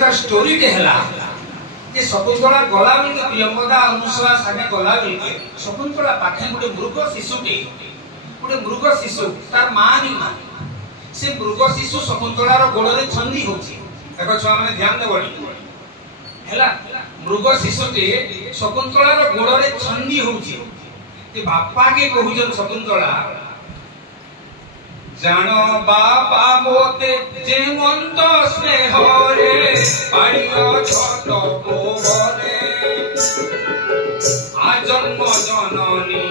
तार स्टोरी टे हला जे शकुंतला गला बेल के प्रियंवदा अनुसया सागे गला बेल के शकुंतला पाखे गोटे मृग शिशुटे गोटे मृग शिशु तार मां नी मां से मृग शिशु शकुंतलार गोड़े छंदी होची देखो छुआ माने ध्यान देबो हला मृग शिशुटे शकुंतलार गोड़े छंदी होची ते बापा के कहूजन शकुंतला जानो बापा मोते जे मंत स्नेह रे पाइयो छोट कोरे आ जन्म जननी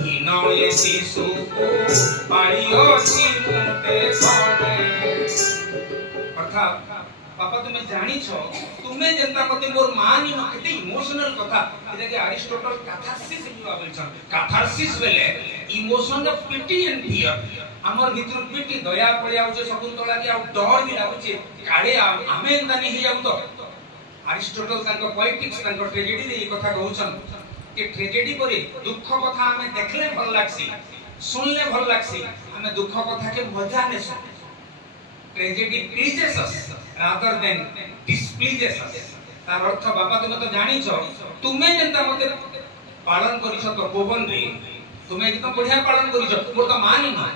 हिनये शिशु को पाइयो छिमुते सने अर्थात बापा तुम्हें जानी छो तुम्हें जनता कते मोर मानी न केते इमोशनल कथा एटा के अरिस्टोटल कैथारसिस लिवा बोलछन कैथारसिस बेले emotion of pity and fear हमर भीतर पिटी दया पड़िया होचे शकुंतला के आ डर भी लागुचे काडे आमे एंदानी हे जाउ तो अरिस्टोटल तांको पोएटिक्स तांको ट्रेजेडी रे ई कथा कहउछन कि ट्रेजेडी परे दुख कथा हमें देखले भल लागसी सुनले भल लागसी हमें दुख कथा के मजा नेसु ट्रेजेडी प्लीजेस अस rather than displeases us तार अर्थ बाबा तुम तो जानी छो तुम्हें जनता मते पालन करिसो तो पवन रे तुम्हें एकदम बढ़िया पालन करिसो मोर तो मानी ना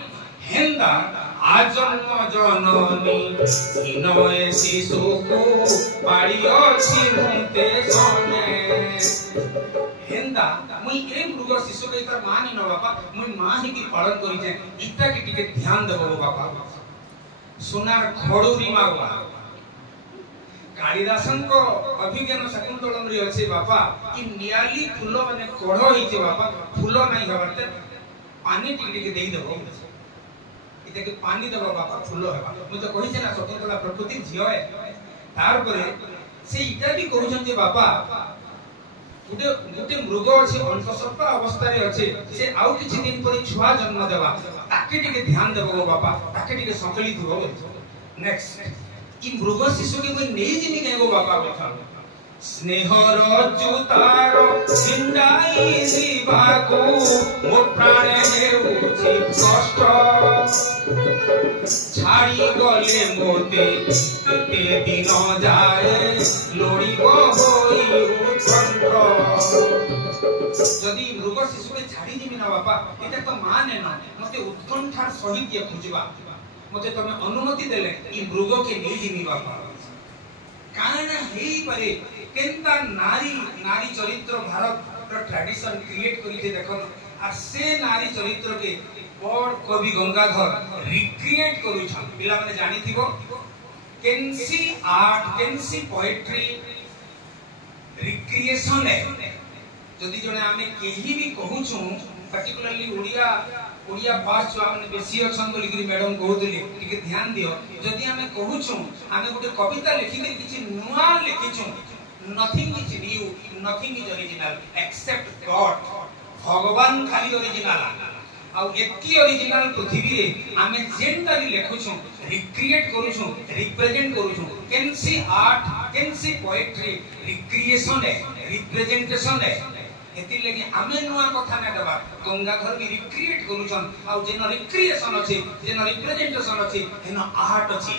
हेंदा आजन्म जननी हिनये शिशु को पाड़ियो छिमुते सने हेंदा मुई ए मृग शिशु के तार मानी न बाबा मुई मां ही की पालन करि जे इता के टिके ध्यान देबो बाबा सोनार खड़ुरी मागवा कालिदासन को अभिज्ञान शकुंतलम रे अछि बापा कि नियाली फूल माने कढ़ होई छै बापा फूल नै हबरते पानी टिके के देई देबो इते के पानी देबो बापा फूल हेबा मु तो कहि छै ना शकुंतला प्रकृति झियो है तार परे से इटा भी कहउछन जे बापा गुटे गुटे मृग अछि अंतसत्ता अवस्था रे अछि से आउ किछि दिन परे छुआ जन्म देबा ताके टिके ध्यान देबो बापा ताके टिके संकली दिबो नेक्स्ट कि मृग शिशु के कोई नहीं जिनी कहबो बापा बेटा स्नेहर जुतार सिंदाई जीवाको मो प्राणे हेउछि कष्ट छाड़ी गले मोते केते दिन जाए लोड़ीबो होई उत्कंठ जदी मृग शिशु के छाड़ी दिमी ना बापा एटा तो माने ना मते उत्कंठार सहित ये खुजबा मते तमे अनुमति देले ई मृग के नै जिनी बापा काना हेई परे केनता नारी नारी चरित्र भारत रो ट्रेडिशन क्रिएट करी के देखो आ से नारी चरित्र के बड़ कवि गंगाधर रिक्रिएट करू छन पिला माने जानि थिबो केनसी आर्ट केनसी पोएट्री रिक्रिएशन है जदी जने आमे केही भी कहू छु पर्टिकुलरली ओडिया पास जो हमने बेसी अछन बोली कि मैडम कहउतली ठीक ध्यान दियो जदी हमें कहू छु हमें गुटे कविता लिखि के किछि नुवा लिखि छु nothing is new nothing is original except God भगवान खाली ओरिजिनल आ एकी ओरिजिनल पृथ्वी रे हमें जेंटली लिखु छु रिक्रिएट करू छु रिप्रेजेंट करू छु can art can poetry recreation है रिप्रेजेंटेशन है एति लगी हमें नुआ कथा ना देबा गंगाधर भी रिक्रिएट करूछन आ जेन रिक्रिएशन अछि जेन रिप्रेजेंटेशन अछि हेन आर्ट अछि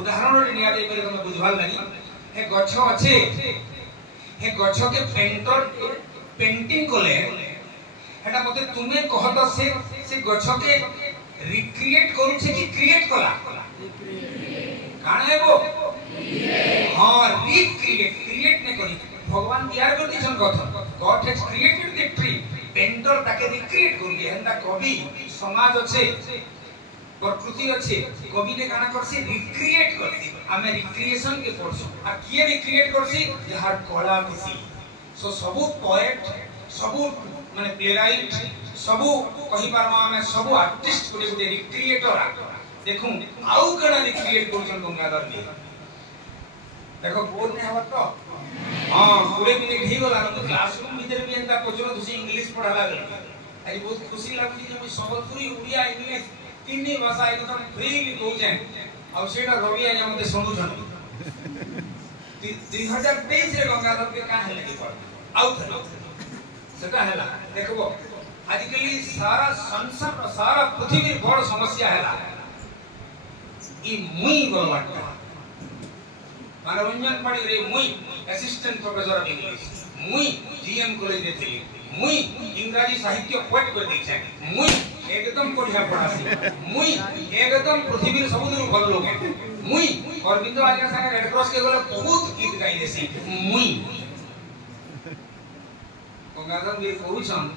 उदाहरण रे निया दे करे तमे बुझवाल लागि हे गछ अछि हे गछ के पेंटर पेंटिंग कोले हेटा मते तुमे कहत से गछ के रिक्रिएट करू छै कि क्रिएट कला काना हेबो हां रिक्रिएट क्रिएट ने करी भगवान तैयार कर दिसन कथा God has created the tree painter ताके रिक्रिएट कर दिए हंदा कवि समाज अछि प्रकृति अछि कवि ने गाना करसी रिक्रिएट करसी हमें रिक्रिएशन के पढ़सु आ किए रिक्रिएट करसी यार कला किसी सो सबु पोएट सबु माने प्लेराइट सबु कहि पारमा हमें सबु आर्टिस्ट गुटे गुटे रिक्रिएटर देखू आउ कणा रिक्रिएट करछन गंगाधर जी देखो बोल ने हवा तो हां पूरे मिनिट ही गला तो क्लासरूम भीतर भी एंता कोचरो तुसी इंग्लिश पढ़ा लागल आई बहुत खुशी लागली जे मैं संबलपुरी उड़िया इंग्लिश तीन भाषा एक तो फ्रीली कहूचे आ सेटा रवि आज मते सुनु छन 2023 रे गंगाधर के का हेले की पढ़ आउ थलो सेटा हैला देखबो आजकल सारा संसार सारा पृथ्वी बड़ समस्या हैला ई मुई गलवाटा मनोरंजन पड़ी रे मुई असिस्टेंट प्रोफेसर ऑफ इंग्लिश मुई जीएम कॉलेज रे थी मुई इंग्रजी साहित्य पढ़ कर देखछे मुई एकदम बढ़िया पढ़ासी मुई एकदम पृथ्वी सबुदु भल लोग मुई अरविंद आलिया संगे रेड क्रॉस के गले बहुत गीत गाई देसी मुई गंगाधर भी कहउछन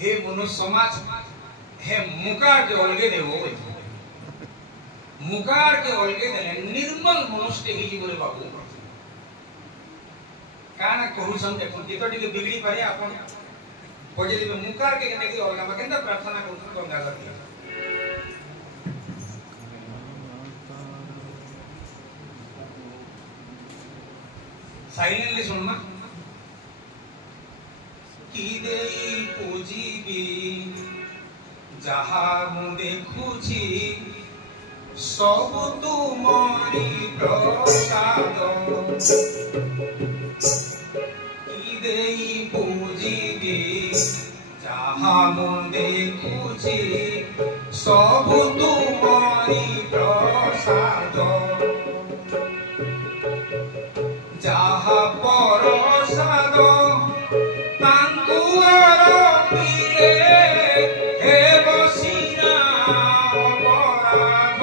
हे मनुष्य समाज हे मुकार के अलगे देबो मुकार के अलगे देले निर्मल मनुष्य ही जीवन बाबू काना कहउछन देखो गीतटी के बिगड़ी पारे आपण पजे दिबे मुकार के केने की अलगा केनता प्रार्थना करथन गंगाधर साइलेंटली सुनना कि देई पूजीबी जहा मु देखुची सब तुमरी प्रसाद कि देई पूजीबी जहा मु देखुची सब तुमरी प्रसाद जहा परसाद तांकु आरतीरे हे बसिना अपराध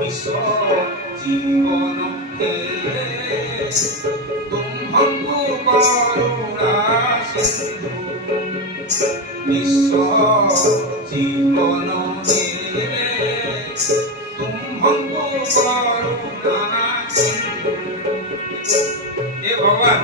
विश्व जीवन हे तुम्हंकु करुणा सिंधु विश्व जीवन हे तुम्हंकु करुणा सिंधु हे भगवान